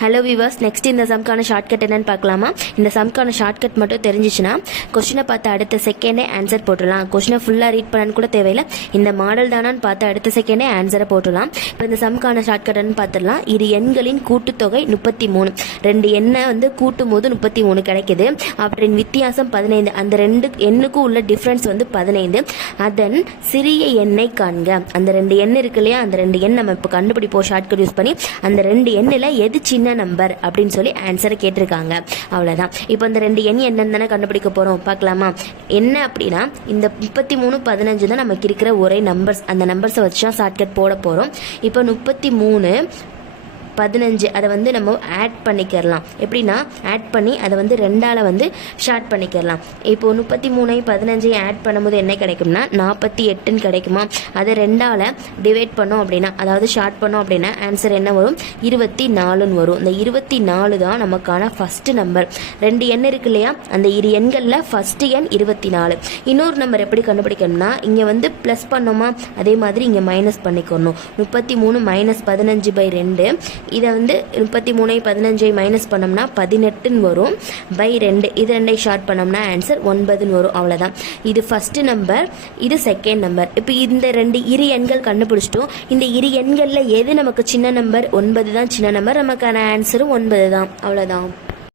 Hello viewers, next இந்த சம்க்கான shortcut என்னன்னு பார்க்கலாமா? இந்த சம்க்கான ஷார்ட்கட் மட்டும் தெரிஞ்சிச்சுன்னா கொஸ்டினை பார்த்து அடுத்த செகண்டே ஆன்சர் போட்டுடலாம். கொஸ்டினை ஃபுல்லாக ரீட் பண்ணன்னு கூட தேவையில்லை. இந்த மாடல் தானான்னு பார்த்து அடுத்த செகண்டே ஆன்சரை போட்டுடலாம். இப்போ இந்த சம்க்கான ஷார்ட்கட்னு பார்த்துடலாம். இரு எண்களின் கூட்டுத்தொகை 33. ரெண்டு எண்ணை வந்து கூட்டும் போது 33 கிடைக்குது. அப்படின்னு வித்தியாசம் 15. அந்த ரெண்டு எண்ணுக்கும் உள்ள டிஃப்ரென்ஸ் வந்து 15. அதன் சிறிய எண்ணை காண்க. அந்த ரெண்டு எண் இருக்கு இல்லையா, அந்த ரெண்டு எண் நம்ம இப்போ கண்டுபிடிப்போம் ஷார்ட்கட் யூஸ் பண்ணி. அந்த ரெண்டு எண்ணில் எது சின்ன நம்பர் அப்படின்னு சொல்லி ஆன்சரை கேட்டிருக்காங்க. அவ்வளவுதான். இப்போ இந்த ரெண்டு எண் என்னன்னு கண்டுபிடிக்க போறோம், பார்க்கலாமா? என்ன அப்படின்னா, இந்த 33 15 தான் நமக்கு இருக்கிற ஒரே நம்பர்ஸ். அந்த நம்பர்ஸை வச்சு தான் ஷார்ட்கட் போட போறோம். இப்போ 33 15 அதை வந்து நம்ம ஆட் பண்ணிக்கிறலாம். எப்படின்னா, ஆட் பண்ணி அதை வந்து ரெண்டால் வந்து ஷார்ட் பண்ணிக்கிறலாம். இப்போ 33 15 ஆட் பண்ணும்போது என்ன கிடைக்கும்னா 48 கிடைக்குமா? அதை ரெண்டால் டிவைட் பண்ணோம் அப்படின்னா, அதாவது ஷார்ட் பண்ணோம் அப்படின்னா ஆன்சர் என்ன வரும்? 24 வரும். இந்த 24 தான் நமக்கான ஃபர்ஸ்ட் நம்பர். ரெண்டு எண் இருக்கு இல்லையா, அந்த இரு எண்களில் ஃபர்ஸ்ட் எண் 24. இன்னொரு நம்பர் எப்படி கண்டுபிடிக்கணும்னா, இங்கே வந்து ப்ளஸ் பண்ணோமா, அதே மாதிரி இங்கே மைனஸ் பண்ணிக்கணும். 33 - 15/2. இதை வந்து 33 15 மைனஸ் பண்ணோம்னா 18 வரும் பை 2. இது ரெண்டை ஷார்ட் பண்ணோம்னா ஆன்சர் 9 வரும். அவ்வளோதான். இது ஃபர்ஸ்ட் நம்பர், இது செகண்ட் நம்பர். இப்போ இந்த ரெண்டு இரு எண்கள் கண்டுபிடிச்சிட்டோம். இந்த இரு எண்களில் எது நமக்கு சின்ன நம்பர்? 9 தான் சின்ன நம்பர். நமக்கான ஆன்சரும் 9 தான். அவ்வளோதான்.